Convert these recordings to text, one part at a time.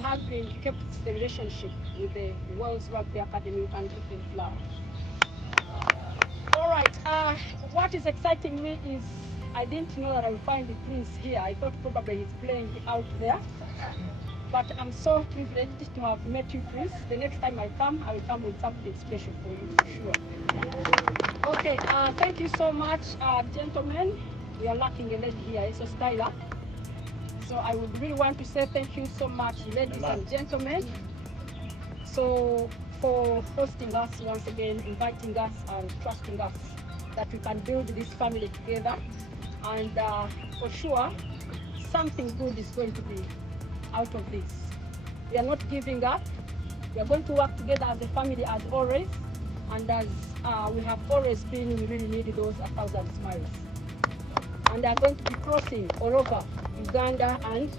having kept the relationship with the Hills Rugby Academy and Open Flower. All right, what is exciting me is I didn't know that I would find the Prince here. I thought probably he's playing out there. But I'm so privileged to have met you, Prince. The next time I come with something special for you, for sure. Okay, thank you so much, gentlemen. We are lacking a lady here, it's a styler. So I would really want to say thank you so much, ladies and gentlemen. So for hosting us once again, inviting us and trusting us that we can build this family together. And for sure, something good is going to be out of this. We are not giving up. We are going to work together as a family as always. And as we have always been, we really need those 1,000 smiles. And they are going to be crossing all over Uganda and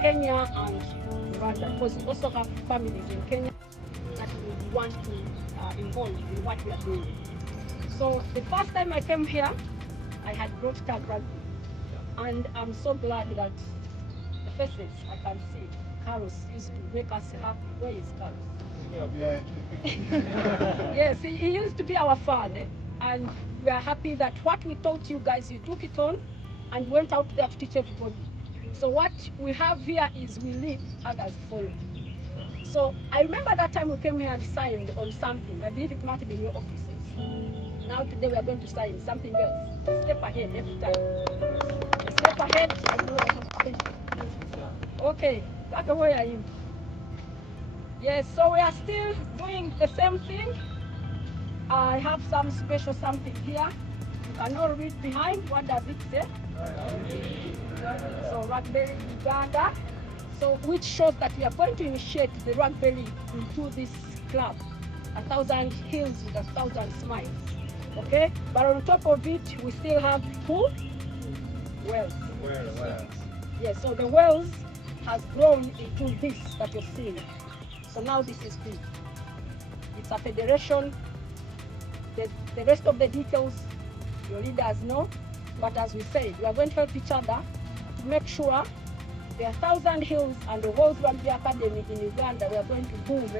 Kenya and Rwanda, because we also have families in Kenya that we want to involve in what we are doing. So the first time I came here, I had brought tag rugby, and I'm so glad that the faces I can see, Carlos used to make us happy. Where is Carlos? Yes, he used to be our father, and we are happy that what we taught you guys, you took it on and went out there to teach everybody. So what we have here is we lead, others follow. So I remember that time we came here and signed on something. I believe it might have been your offices. Now today we are going to sign something else. Step ahead every time. Step ahead. Okay, Kaka, where are you? Yes, so we are still doing the same thing. I have some special something here. You can all read behind. What does it say? So Rugby Uganda. So which shows that we are going to initiate the Rugby League into this club. 1,000 hills with 1,000 smiles. Okay? But on top of it, we still have who? Wells. Yes, so the Wells has grown into this that you're seeing. So now this is big. It's a federation. The rest of the details, your leaders know. But as we said, we are going to help each other to make sure the 1,000 Hills and the Hills Rugby Academy in Uganda, we are going to boom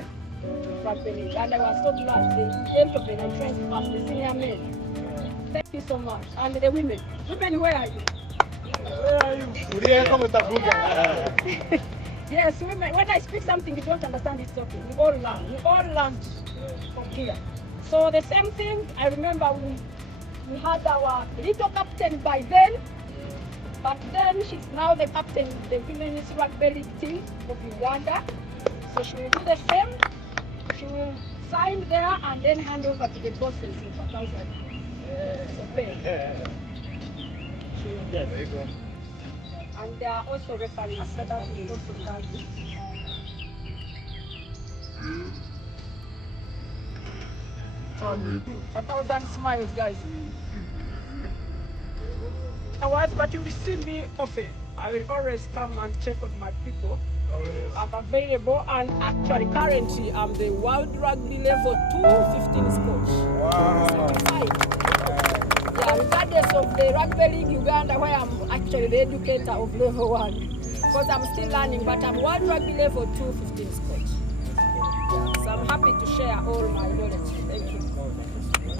rugby league. And I was so glad the gentlemen and trained us, the senior men. Thank you so much. And the women. Women, where are you? Where are you? Yes, women. When I speak something you don't understand, it's okay. We all learn. We all learn from here. So the same thing, I remember we had our little captain by then, but then she's now the captain of the women's rugby league team of Uganda. So she will do the same. She will sign there and then hand over to the bosses in 1,000. So pay. Yeah, there you go. And there are also referees that are also charged. 1,000 smiles, guys. Otherwise, but you will see me often. I will always come and check on my people. I'm available, and actually currently I'm the World Rugby Level 2 15s coach. Wow. Certified. Yeah, regardless of the Rugby League Uganda, where I'm actually the educator of Level 1. Because I'm still learning, but I'm World Rugby Level 2 15s coach. So I'm happy to share all my knowledge.